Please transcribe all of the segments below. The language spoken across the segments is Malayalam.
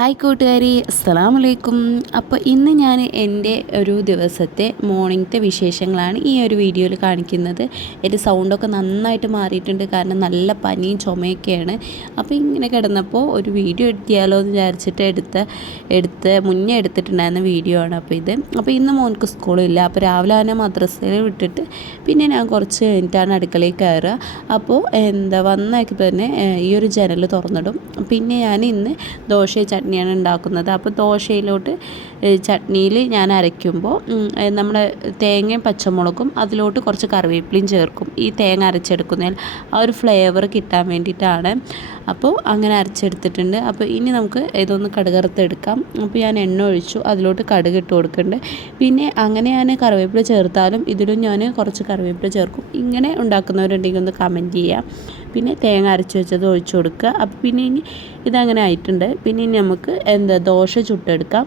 ഹായ് കൂട്ടുകാരി, അസ്സലാമു അലൈക്കും. അപ്പോൾ ഇന്ന് ഞാൻ എൻ്റെ ഒരു ദിവസത്തെ മോർണിംഗത്തെ വിശേഷങ്ങളാണ് ഈ ഒരു വീഡിയോയിൽ കാണിക്കുന്നത്. എൻ്റെ സൗണ്ടൊക്കെ നന്നായിട്ട് മാറിയിട്ടുണ്ട്, കാരണം നല്ല പനിയും ചുമയൊക്കെയാണ്. അപ്പോൾ ഇങ്ങനെ കിടന്നപ്പോൾ ഒരു വീഡിയോ എടുത്തിയാലോ എന്ന് വിചാരിച്ചിട്ട് മുന്നേ എടുത്തിട്ടുണ്ടായിരുന്ന വീഡിയോ ആണ് അപ്പോൾ ഇന്ന് മോൻക്ക് സ്കൂളില്ല. അപ്പോൾ രാവിലെ തന്നെ മദ്രസയിൽ വിട്ടിട്ട് പിന്നെ ഞാൻ കുറച്ച് കഴിഞ്ഞിട്ടാണ് അടുക്കളയിൽ കയറുക. അപ്പോൾ വന്നേക്ക് തന്നെ ഈ ഒരു ജനൽ തുറന്നിടും. പിന്നെ ഞാൻ ഇന്ന് ദോശ ചട്നിയാണ് ഉണ്ടാക്കുന്നത്. അപ്പോൾ ദോശയിലോട്ട് ചട്നിയിൽ ഞാൻ അരയ്ക്കുമ്പോൾ നമ്മുടെ തേങ്ങയും പച്ചമുളകും അതിലോട്ട് കുറച്ച് കറിവേപ്പിലയും ചേർക്കും. ഈ തേങ്ങ അരച്ചെടുക്കുന്നതിൽ ആ ഒരു ഫ്ലേവർ കിട്ടാൻ വേണ്ടിയിട്ടാണ്. അപ്പോൾ അങ്ങനെ അരച്ചെടുത്തിട്ടുണ്ട്. അപ്പോൾ ഇനി നമുക്ക് ഇതൊന്ന് കടുകറുത്തെടുക്കാം. അപ്പോൾ ഞാൻ എണ്ണ ഒഴിച്ചു, അതിലോട്ട് കടുക് ഇട്ട് കൊടുക്കുന്നുണ്ട്. പിന്നെ അങ്ങനെ ഞാൻ കറിവേപ്പില ചേർത്താലും ഇതിലും ഞാൻ കുറച്ച് കറിവേപ്പില ചേർക്കും. ഇങ്ങനെ ഉണ്ടാക്കുന്നവരുണ്ടെങ്കിൽ ഒന്ന് കമൻറ്റ് ചെയ്യുക. പിന്നെ തേങ്ങ അരച്ച് വെച്ചത് ഒഴിച്ചു കൊടുക്കുക. അപ്പോൾ പിന്നെ ഇനി ഇതങ്ങനെ ആയിട്ടുണ്ട്. പിന്നെ ഇനി നമുക്ക് ദോശ ചുട്ടെടുക്കാം.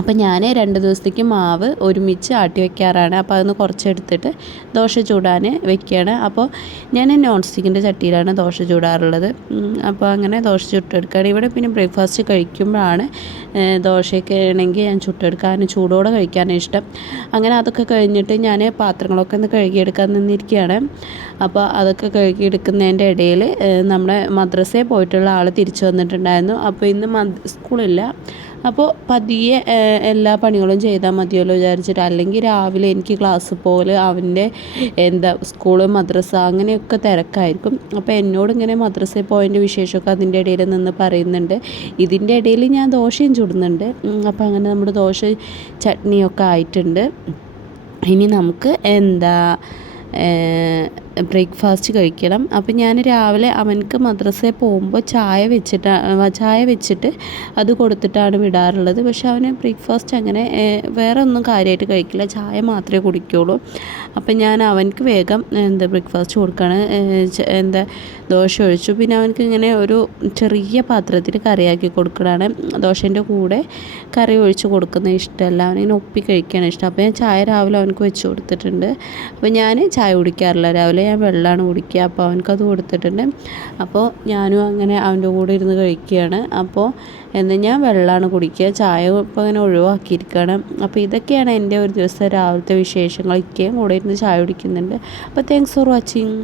അപ്പോൾ ഞാൻ 2 ദിവസത്തേക്ക് മാവ് ഒരുമിച്ച് ആട്ടി വയ്ക്കാറാണ്. അപ്പോൾ അതൊന്ന് കുറച്ചെടുത്തിട്ട് ദോശ ചൂടാൻ വെക്കുകയാണ്. അപ്പോൾ ഞാൻ നോൺ സ്റ്റിക്കിൻ്റെ ചട്ടിയിലാണ് ദോശ ചൂടാറുള്ളത്. അപ്പോൾ അങ്ങനെ ദോശ ചുട്ടെടുക്കുകയാണ്. ഇവിടെ പിന്നെ ബ്രേക്ക്ഫാസ്റ്റ് കഴിക്കുമ്പോഴാണ് ദോശയൊക്കെ ആണെങ്കിൽ ഞാൻ ചുട്ടെടുക്കാൻ ചൂടോടെ കഴിക്കാനാണ് ഇഷ്ടം. അങ്ങനെ അതൊക്കെ കഴിഞ്ഞിട്ട് ഞാൻ പാത്രങ്ങളൊക്കെ ഒന്ന് കഴുകിയെടുക്കാൻ നിന്നിരിക്കുകയാണ്. അപ്പോൾ അതൊക്കെ കഴുകിയെടുക്കുന്നതിൻ്റെ ഇടയിൽ നമ്മുടെ മദ്രസയിൽ പോയിട്ടുള്ള ആൾ തിരിച്ചു വന്നിട്ടുണ്ടായിരുന്നു. അപ്പോൾ ഇന്ന് സ്കൂളില്ല. അപ്പോൾ പതിയെ എല്ലാ പണികളും ചെയ്താൽ മതിയല്ലോ വിചാരിച്ചിട്ട്, അല്ലെങ്കിൽ രാവിലെ എനിക്ക് ക്ലാസ് പോലെ അവൻ്റെ സ്കൂള് മദ്രസ അങ്ങനെയൊക്കെ തിരക്കായിരിക്കും. അപ്പോൾ എന്നോട് ഇങ്ങനെ മദ്രസയിൽ പോയതിൻ്റെ വിശേഷമൊക്കെ അതിൻ്റെ ഇടയിൽ നിന്ന് പറയുന്നുണ്ട്. ഇതിൻ്റെ ഇടയിൽ ഞാൻ ദോശയും ചുടുന്നുണ്ട്. അപ്പോൾ അങ്ങനെ നമ്മുടെ ദോശ ചട്നിയൊക്കെ ആയിട്ടുണ്ട്. ഇനി നമുക്ക് ബ്രേക്ക്ഫാസ്റ്റ് കഴിക്കണം. അപ്പോൾ ഞാൻ രാവിലെ അവനക്ക് മദ്രസയിൽ പോകുമ്പോൾ ചായ വെച്ചിട്ട് അത് കൊടുത്തിട്ടാണ് വിടാറുള്ളത്. പക്ഷെ അവന് ബ്രേക്ക്ഫാസ്റ്റ് അങ്ങനെ വേറെ ഒന്നും കാര്യമായിട്ട് കഴിക്കില്ല, ചായ മാത്രമേ കുടിക്കുകയുള്ളൂ. അപ്പം ഞാൻ അവനക്ക് വേഗം ബ്രേക്ക്ഫാസ്റ്റ് കൊടുക്കുകയാണ്. ദോശ ഒഴിച്ചു. പിന്നെ അവനക്ക് ഇങ്ങനെ ഒരു ചെറിയ പാത്രത്തിൽ കറിയാക്കി കൊടുക്കണതാണ്. ദോശേൻ്റെ കൂടെ കറി ഒഴിച്ച് കൊടുക്കുന്നത് ഇഷ്ടമല്ല, അവനിങ്ങനെ ഒപ്പി കഴിക്കുകയാണ് ഇഷ്ടം. അപ്പോൾ ഞാൻ ചായ രാവിലെ അവനക്ക് വെച്ച് കൊടുത്തിട്ടുണ്ട്. അപ്പോൾ ഞാൻ ചായ കുടിക്കാറില്ല രാവിലെ, ഞാൻ വെള്ളമാണ് കുടിക്കുക. അപ്പോൾ അവനക്കത് കൊടുത്തിട്ടുണ്ട്. അപ്പോൾ ഞാനും അങ്ങനെ അവൻ്റെ കൂടെ ഇരുന്ന് കഴിക്കുകയാണ്. അപ്പോൾ ഞാൻ വെള്ളമാണ് കുടിക്കുക, ചായ ഇപ്പോൾ അങ്ങനെ ഒഴിവാക്കിയിരിക്കുകയാണ്. അപ്പോൾ ഇതൊക്കെയാണ് എൻ്റെ ഒരു ദിവസം രാവിലത്തെ വിശേഷങ്ങൾ. ഇക്കയും കൂടെ ഇരുന്ന് ചായ കുടിക്കുന്നുണ്ട്. അപ്പോൾ താങ്ക്സ് ഫോർ വാച്ചിങ്.